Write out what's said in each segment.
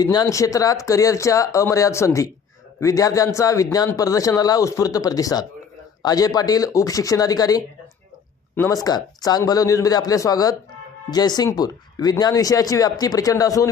विज्ञान क्षेत्रात करिअरच्या अमर्याद संधी, विद्यार्थ्यांचा विज्ञान प्रदर्शनाला उत्स्फूर्त प्रतिसाद. अजय पाटील, उपशिक्षणाधिकारी. नमस्कार. चांग भलो न्यूजमध्ये आपले स्वागत. जयसिंगपूर. विज्ञान विषयाची व्याप्ती प्रचंड असून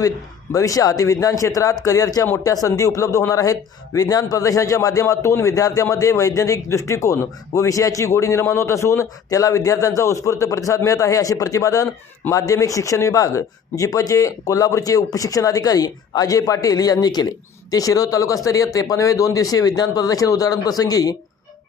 भविष्यात विज्ञान क्षेत्रात करिअरच्या मोठ्या संधी उपलब्ध होणार आहेत. विज्ञान प्रदर्शनाच्या माध्यमातून विद्यार्थ्यांमध्ये वैज्ञानिक दृष्टिकोन व विषयाची गोडी निर्माण होत असून त्याला विद्यार्थ्यांचा उत्स्फूर्त प्रतिसाद मिळत आहे, असे प्रतिपादन माध्यमिक शिक्षण विभाग जिपचे कोल्हापूरचे उपशिक्षणाधिकारी अजय पाटील यांनी केले. ते शिरोळ तालुकास्तरीय 53वे 2 दिवसीय विज्ञान प्रदर्शन उद्घाटन प्रसंगी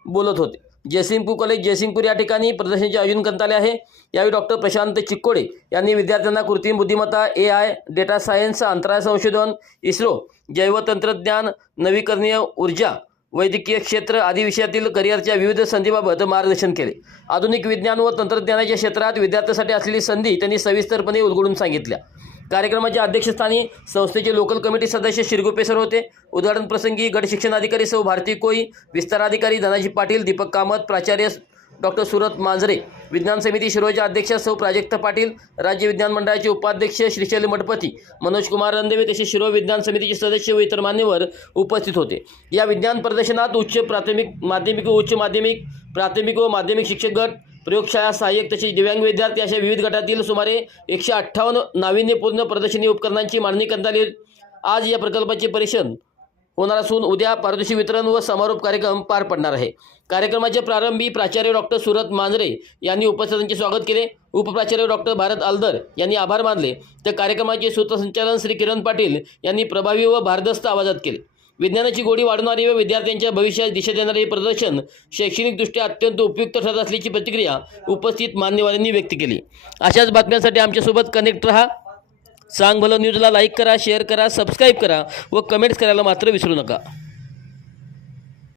बोलत होते. जयसिंगपूर कॉलेज जयसिंगपूर या ठिकाणी प्रदर्शनाचे आयोजन करण्यात आले आहे. यावेळी डॉक्टर प्रशांत चिक्कोडे यांनी विद्यार्थ्यांना कृत्रिम बुद्धिमत्ता, AI, डेटा सायन्स, अंतराळ संशोधन, इस्रो, जैवतंत्रज्ञान, नवीकरणीय ऊर्जा, वैद्यकीय क्षेत्र आदी विषयातील करिअरच्या विविध संधीबाबत मार्गदर्शन केले. आधुनिक विज्ञान व तंत्रज्ञानाच्या क्षेत्रात विद्यार्थ्यांसाठी असलेली संधी त्यांनी सविस्तरपणे उलगडून सांगितल्या. कार्यक्रमाच्या अध्यक्षस्थानी संस्थेचे लोकल कमिटी सदस्य शिरगुप्पे सर होते. उद्घाटन प्रसंगी गट शिक्षणाधिकारी सौ भारती कोई, विस्ताराधिकारी धनाजी पाटील, दीपक कामत, प्राचार्य डॉक्टर सुरत मांजरे, विज्ञान समिती शिरोळच्या अध्यक्ष सौ प्राजक्ता पाटील, राज्य विज्ञान मंडळाचे उपाध्यक्ष श्रीशैल मठपती, मनोज कुमार रणदेवे तसेच शिरोळ विज्ञान समितीचे सदस्य व इतर मान्यवर उपस्थित होते. या विज्ञान प्रदर्शनात उच्च प्राथमिक, माध्यमिक व उच्च माध्यमिक, प्राथमिक व माध्यमिक शिक्षक गट, प्रयोगशाळा सहाय्यक तसेच दिव्यांग विद्यार्थी अशा विविध गटातील सुमारे 158 नाविन्यपूर्ण प्रदर्शनी उपकरणांची मांडणी करण्यात आली. आज या प्रकल्पाचे परीक्षण होणार असून उद्या पारितोषिक वितरण व समारोप कार्यक्रम पार पडणार आहे. कार्यक्रमाच्या प्रारंभी प्राचार्य डॉक्टर सुरत मांजरे यांनी उपस्थितांचे स्वागत केले. उपप्राचार्य डॉक्टर भारत आलदर यांनी आभार मानले. तर कार्यक्रमाचे सूत्रसंचालन श्री किरण पाटील यांनी प्रभावी व भारदस्त आवाजात केले. विज्ञानाची गोडी वाढवणारे व विद्यार्थ्यांच्या भविष्यास दिशा देणारे प्रदर्शन शैक्षणिकदृष्ट्या अत्यंत उपयुक्त ठरत असल्याची प्रतिक्रिया उपस्थित मान्यवरांनी व्यक्त केली. अशाच बातम्यांसाठी आमच्यासोबत कनेक्ट रहा. चांग भलो न्यूजला लाईक करा, शेअर करा, सबस्क्राईब करा व कमेंट्स करायला मात्र विसरू नका.